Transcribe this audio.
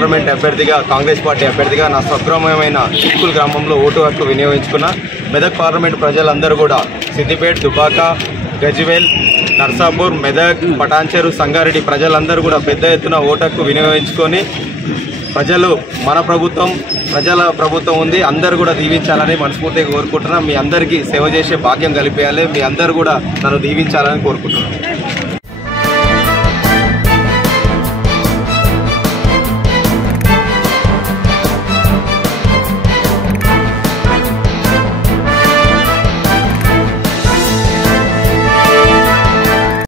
Parliament అభ్యర్థిగా Congress party అభ్యర్థిగా నా స్వగ్రామమైన చిక్కుల గ్రామంలో ఓటు హక్కు వినియోగించుకున్న. మెదక్ పార్లమెంట్ ప్రజలందరూ కూడా సిద్దిపేట, దుబాక, గజ్వేల్, నర్సాపూర్, మెదక్, పటాన్చెరు, సంగారెడ్డి ప్రజలందరూ కూడా పెద్ద ఎత్తున ఓటు హక్కు వినియోగించుకొని ప్రజలు మన ప్రభుత్వం ప్రజల ప్రభుత్వం ఉంది, అందరూ కూడా దీవించాలని మనస్ఫూర్తిగా కోరుకుంటున్నాను. మీ అందరికీ సేవ చేసే భాగ్యం కలిపేయాలి, మీ అందరూ కూడా నన్ను దీవించాలని కోరుకుంటున్నాను.